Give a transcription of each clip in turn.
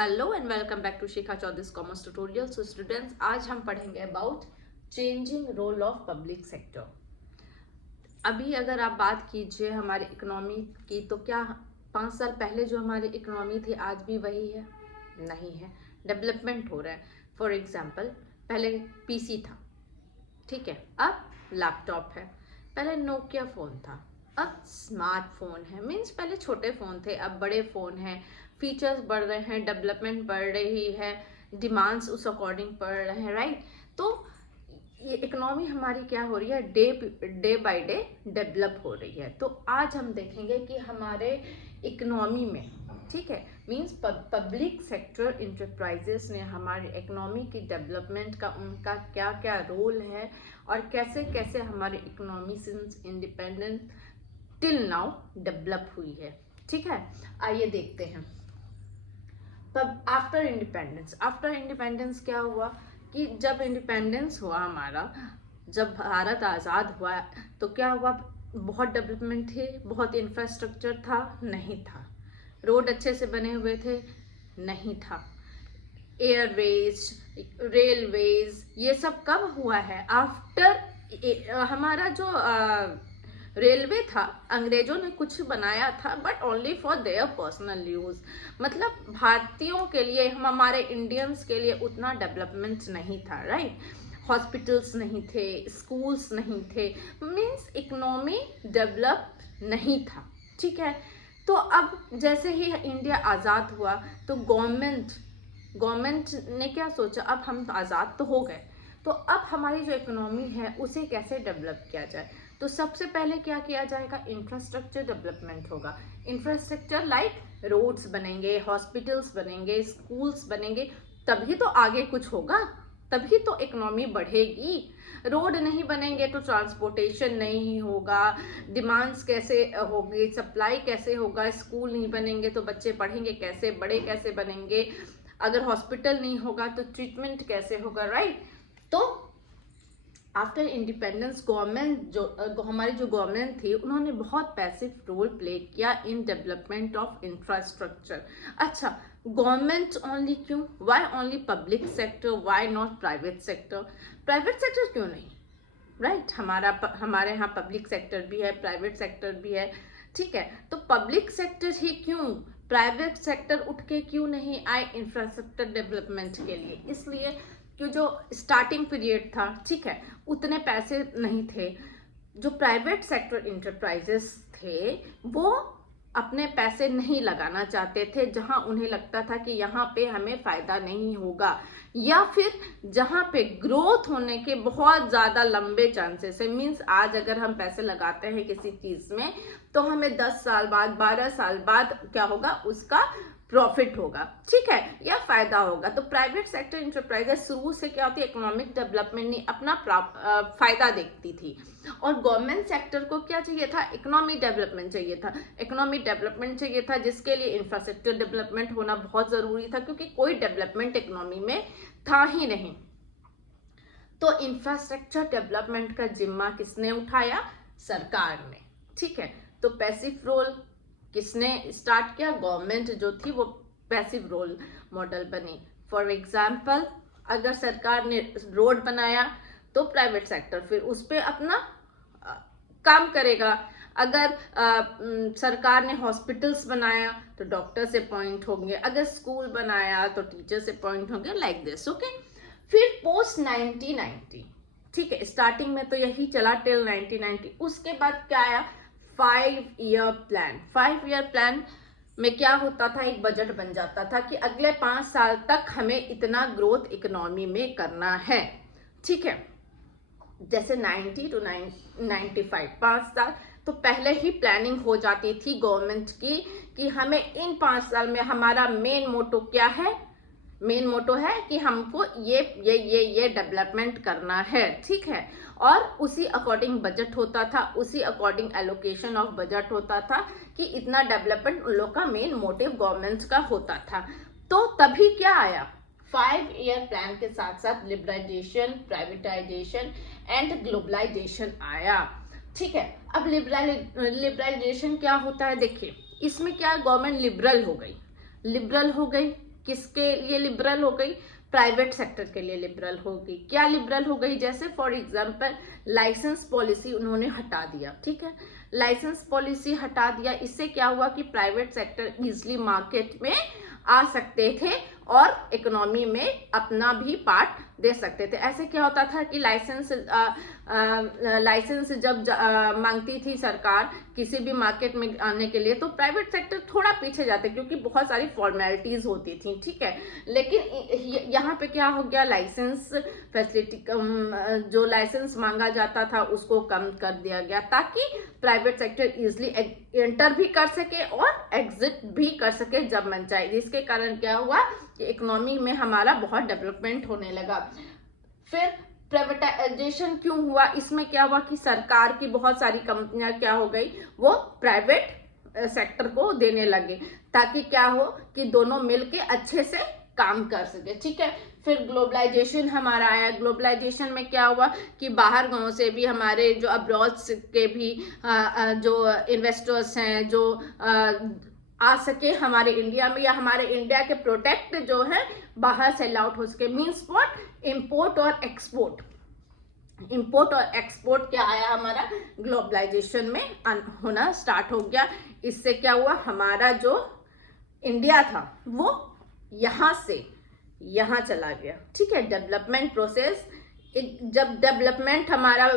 Hello and welcome back to Shikha Chaudhary commerce tutorial. So students, आज हम पढ़ेंगे about changing role of public sector. अभी अगर आप बात कीजिए हमारी इकोनॉमी की, तो क्या 5 साल पहले जो हमारी इकोनॉमी थी आज भी वही है? नहीं है, डेवलपमेंट हो रहा है। फॉर एग्जांपल, पहले पीसी था, ठीक है, अब लैपटॉप है। पहले नोकिया फ़ोन था, अब स्मार्टफोन है। मीन्स पहले छोटे फ़ोन थे, अब बड़े फ़ोन हैं। फीचर्स बढ़ रहे हैं, डेवलपमेंट बढ़ रही है, डिमांड्स उस अकॉर्डिंग बढ़ रहे हैं, राइट। तो ये इकोनॉमी हमारी क्या हो रही है, डे बाय डे डेवलप हो रही है। तो आज हम देखेंगे कि हमारे इकोनॉमी में, ठीक है, मींस पब्लिक सेक्टर इंटरप्राइजेस ने हमारी इकोनॉमी की डेवलपमेंट का उनका क्या क्या रोल है और कैसे कैसे हमारी economy since independence till now develop हुई है। ठीक है, आइए देखते हैं। तब आफ्टर इंडिपेंडेंस क्या हुआ कि जब इंडिपेंडेंस हुआ हमारा, जब भारत आज़ाद हुआ, तो क्या हुआ, बहुत डेवलपमेंट थी, बहुत इंफ्रास्ट्रक्चर था, नहीं था। रोड अच्छे से बने हुए थे, नहीं था। एयरवेज, रेलवेज, ये सब कब हुआ है? आफ्टर हमारा जो रेलवे था, अंग्रेजों ने कुछ बनाया था, but only for their personal use. मतलब भारतीयों के लिए, हम हमारे इंडियंस के लिए उतना डेवलपमेंट नहीं था, राइट। हॉस्पिटल्स नहीं थे, स्कूल्स नहीं थे, मीन्स इकोनॉमी डेवलप नहीं था, ठीक है। तो अब जैसे ही इंडिया आज़ाद हुआ, तो गवर्नमेंट ने क्या सोचा, अब हम आज़ाद तो हो गए, तो अब हमारी जो इकोनॉमी है उसे कैसे डेवलप किया जाए। तो सबसे पहले क्या किया जाएगा, इंफ्रास्ट्रक्चर डेवलपमेंट होगा। इंफ्रास्ट्रक्चर लाइक रोड्स बनेंगे, हॉस्पिटल्स बनेंगे, स्कूल्स बनेंगे, तभी तो आगे कुछ होगा, तभी तो इकोनॉमी बढ़ेगी। रोड नहीं बनेंगे तो ट्रांसपोर्टेशन नहीं होगा, डिमांड्स कैसे होगी, सप्लाई कैसे होगा। स्कूल नहीं बनेंगे तो बच्चे पढ़ेंगे कैसे, बड़े कैसे बनेंगे। अगर हॉस्पिटल नहीं होगा तो ट्रीटमेंट कैसे होगा, राइट। तो आफ्टर इंडिपेंडेंस हमारी जो गवर्नमेंट थी, उन्होंने बहुत पैसिव रोल प्ले किया इन डेवलपमेंट ऑफ इंफ्रास्ट्रक्चर। अच्छा, गवर्नमेंट ओनली क्यों, why only public sector, why not private sector? Private sector क्यों नहीं, राइट। हमारे यहाँ पब्लिक सेक्टर भी है, प्राइवेट सेक्टर भी है, ठीक है। तो पब्लिक सेक्टर ही क्यों, प्राइवेट सेक्टर उठ के क्यों नहीं आए इंफ्रास्ट्रक्चर डेवलपमेंट के लिए? इसलिए कि जो स्टार्टिंग पीरियड था, ठीक है, उतने पैसे नहीं थे। जो प्राइवेट सेक्टर इंटरप्राइजेस थे, वो अपने पैसे नहीं लगाना चाहते थे जहां उन्हें लगता था कि यहाँ पे हमें फायदा नहीं होगा, या फिर जहाँ पे ग्रोथ होने के बहुत ज़्यादा लंबे चांसेस है। मीन्स आज अगर हम पैसे लगाते हैं किसी चीज़ में, तो हमें 10 साल बाद, 12 साल बाद क्या होगा, उसका प्रॉफिट होगा, ठीक है, या फायदा होगा। तो प्राइवेट सेक्टर इंटरप्राइजेस शुरू से क्या होती है, इकोनॉमिक डेवलपमेंट नहीं, अपना फायदा देखती थी। और गवर्नमेंट सेक्टर को क्या चाहिए था, इकोनॉमी डेवलपमेंट चाहिए था। इकोनॉमी डेवलपमेंट चाहिए था, जिसके लिए इंफ्रास्ट्रक्चर डेवलपमेंट होना बहुत जरूरी था, क्योंकि कोई डेवलपमेंट इकोनॉमी में था ही नहीं। तो इंफ्रास्ट्रक्चर डेवलपमेंट का जिम्मा किसने उठाया, सरकार ने, ठीक है। तो पैसिव रोल किसने स्टार्ट किया, गवर्नमेंट जो थी वो पैसिव रोल मॉडल बनी। फॉर एग्जाम्पल, अगर सरकार ने रोड बनाया तो प्राइवेट सेक्टर फिर उस पर अपना काम करेगा। अगर सरकार ने हॉस्पिटल्स बनाया तो डॉक्टर से पॉइंट होंगे, अगर स्कूल बनाया तो टीचर से पॉइंट होंगे, लाइक दिस, ओके। फिर पोस्ट 1990, ठीक है, स्टार्टिंग में तो यही चला टिल 1990। उसके बाद क्या आया, 5 ईयर प्लान। 5 ईयर प्लान में क्या होता था, एक बजट बन जाता था कि अगले 5 साल तक हमें इतना ग्रोथ इकोनॉमी में करना है, ठीक है। जैसे 90 to 95, 5 साल तो पहले ही प्लानिंग हो जाती थी गवर्नमेंट की कि हमें इन 5 साल में, हमारा मेन मोटो क्या है, मेन मोटो है कि हमको ये डेवलपमेंट करना है, ठीक है। और उसी अकॉर्डिंग बजट होता था, उसी अकॉर्डिंग एलोकेशन ऑफ बजट होता था कि इतना डेवलपमेंट उन लोग का मेन मोटिव गवर्नमेंट का होता था। तो तभी क्या आया, 5 ईयर प्लान के साथ साथ लिबरलाइजेशन, प्राइवेटाइजेशन एंड ग्लोबलाइजेशन आया, ठीक है। अब लिबरलाइजेशन क्या होता है, देखिए इसमें क्या, गवर्नमेंट लिबरल हो गई, किसके लिए लिबरल हो गई? प्राइवेट सेक्टर के लिए लिबरल हो गई। क्या लिबरल हो गई? जैसे फॉर एग्जांपल लाइसेंस पॉलिसी उन्होंने हटा दिया, ठीक है, लाइसेंस पॉलिसी हटा दिया। इससे क्या हुआ कि प्राइवेट सेक्टर इजिली मार्केट में आ सकते थे और इकोनॉमी में अपना भी पार्ट दे सकते थे। ऐसे क्या होता था कि लाइसेंस जब मांगती थी सरकार किसी भी मार्केट में आने के लिए, तो प्राइवेट सेक्टर थोड़ा पीछे जाते क्योंकि बहुत सारी फॉर्मेलिटीज होती थी, ठीक है। लेकिन यहाँ पे क्या हो गया, लाइसेंस फैसिलिटी जो लाइसेंस मांगा जाता था उसको कम कर दिया गया ताकि प्राइवेट सेक्टर इजिली एंटर भी कर सके और एग्जिट भी कर सके जब मन चाहे। जिसके कारण क्या हुआ कि इकोनॉमी में हमारा बहुत डेवलपमेंट होने लगा। फिर प्राइवेटाइजेशन क्यों हुआ? इसमें क्या हुआ कि सरकार की बहुत सारी कंपनियां क्या हो गई, वो प्राइवेट सेक्टर को देने लगे ताकि क्या हो कि दोनों मिलके अच्छे से काम कर सके, ठीक है। फिर ग्लोबलाइजेशन हमारा आया। ग्लोबलाइजेशन में क्या हुआ कि बाहर गांव से भी हमारे जो अब्रॉड के भी जो इन्वेस्टर्स हैं जो आ सके हमारे इंडिया में, या हमारे इंडिया के प्रोडक्ट जो है बाहर सेल आउट हो सके। Means what? इंपोर्ट और एक्सपोर्ट। इंपोर्ट और एक्सपोर्ट क्या आया हमारा ग्लोबलाइजेशन में होना स्टार्ट हो गया। इससे क्या हुआ, हमारा जो इंडिया था वो यहाँ से यहाँ चला गया, ठीक है। डेवलपमेंट प्रोसेस, जब डेवलपमेंट हमारा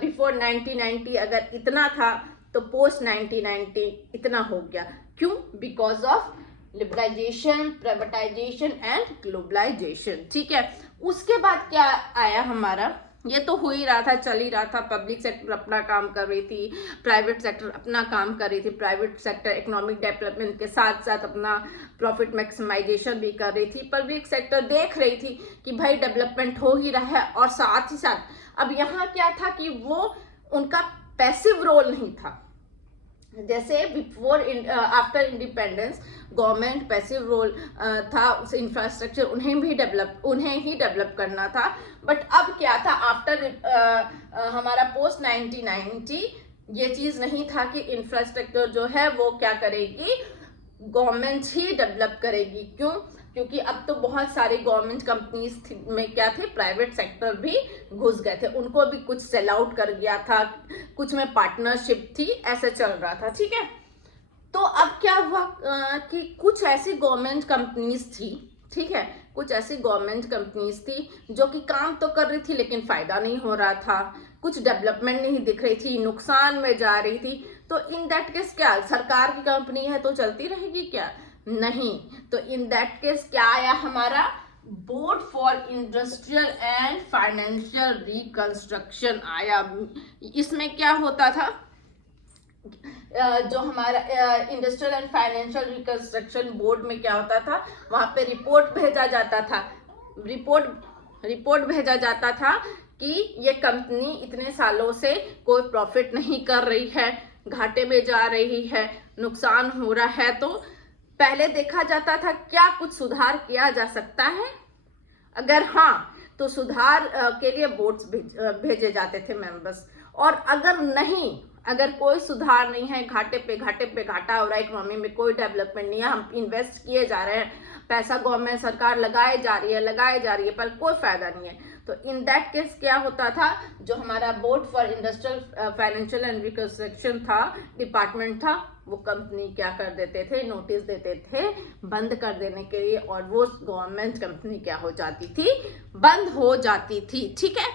बिफोर 1990 अगर इतना था तो पोस्ट 1990 इतना हो गया। क्यों? Because of liberalisation, privatisation and globalisation, ठीक है। उसके बाद क्या आया हमारा, ये तो हो ही रहा था, चल ही रहा था। पब्लिक सेक्टर अपना काम कर रही थी, प्राइवेट सेक्टर अपना काम कर रही थी। प्राइवेट सेक्टर इकोनॉमिक डेवलपमेंट के साथ साथ अपना प्रॉफिट मैक्सिमाइजेशन भी कर रही थी। पब्लिक सेक्टर देख रही थी कि भाई डेवलपमेंट हो ही रहा है, और साथ ही साथ अब यहाँ क्या था कि वो उनका पैसिव रोल नहीं था। जैसे before after independence government passive role था, उस इंफ्रास्ट्रक्चर उन्हें ही डेवलप करना था। बट अब क्या था, आफ्टर हमारा पोस्ट 1990 ये चीज नहीं था कि इंफ्रास्ट्रक्चर जो है वो क्या करेगी, गवर्नमेंट ही डेवलप करेगी। क्यों? क्योंकि अब तो बहुत सारी गवर्नमेंट कंपनीज में क्या थे, प्राइवेट सेक्टर भी घुस गए थे, उनको भी कुछ सेल आउट कर गया था, कुछ में पार्टनरशिप थी, ऐसे चल रहा था, ठीक है। तो अब क्या हुआ कि कुछ ऐसी गवर्नमेंट कंपनीज थी, ठीक है, कुछ ऐसी गवर्नमेंट कंपनीज थी जो कि काम तो कर रही थी लेकिन फायदा नहीं हो रहा था, कुछ डेवलपमेंट नहीं दिख रही थी, नुकसान में जा रही थी। तो इन दैट केस क्या, सरकार की कंपनी है तो चलती रहेगी क्या? नहीं। तो इन दैट केस क्या आया हमारा, board for industrial and financial reconstruction आया। इसमें क्या होता था, जो हमारा industrial and financial reconstruction board में क्या होता था, वहां पे रिपोर्ट भेजा जाता था, रिपोर्ट भेजा जाता था कि ये कंपनी इतने सालों से कोई प्रॉफिट नहीं कर रही है, घाटे में जा रही है, नुकसान हो रहा है। तो पहले देखा जाता था क्या कुछ सुधार किया जा सकता है, अगर हाँ तो सुधार के लिए बोर्ड्स भेजे जाते थे मेंबर्स, और अगर नहीं, अगर कोई सुधार नहीं है, घाटे पे घाटा हो रहा है, इकोनॉमी में कोई डेवलपमेंट नहीं है, हम इन्वेस्ट किए जा रहे हैं, पैसा गवर्नमेंट सरकार लगाए जा रही है पर कोई फायदा नहीं है, तो इन दैट केस क्या होता था, जो हमारा board for industrial financial and reconstruction था, डिपार्टमेंट था, वो कंपनी क्या कर देते थे, नोटिस देते थे बंद कर देने के लिए, और वो गवर्नमेंट कंपनी क्या हो जाती थी, बंद हो जाती थी, ठीक है।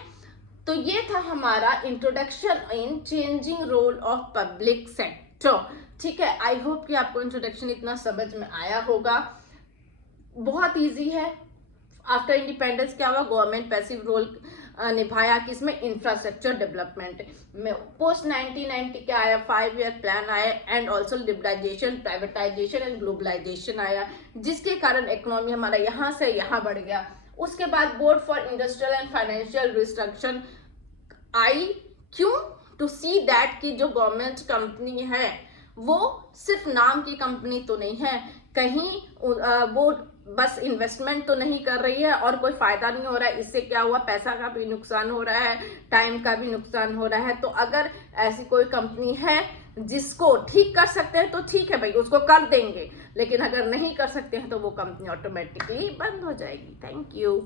तो ये था हमारा introduction in changing role of public sector, ठीक है। आई होप कि आपको इंट्रोडक्शन इतना समझ में आया होगा, बहुत इजी है। आफ्टर इंडिपेंडेंस क्या हुआ, गवर्नमेंट पैसिव रोल निभाया किसमें, इंफ्रास्ट्रक्चर डेवलपमेंट में। पोस्ट 1990 क्या आया, 5 ईयर प्लान आया, and also liberalisation, privatisation and globalisation आया, जिसके कारण इकोनॉमी हमारा यहाँ से यहाँ बढ़ गया। उसके बाद board for industrial and financial reconstruction आई, क्यों, टू सी दैट कि जो गवर्नमेंट कंपनी है वो सिर्फ नाम की कंपनी तो नहीं है, कहीं वो बस इन्वेस्टमेंट तो नहीं कर रही है और कोई फायदा नहीं हो रहा है, इससे क्या हुआ, पैसा का भी नुकसान हो रहा है, टाइम का भी नुकसान हो रहा है। तो अगर ऐसी कोई कंपनी है जिसको ठीक कर सकते हैं तो ठीक है भाई, उसको कर देंगे, लेकिन अगर नहीं कर सकते हैं तो वो कंपनी ऑटोमेटिकली बंद हो जाएगी। Thank you.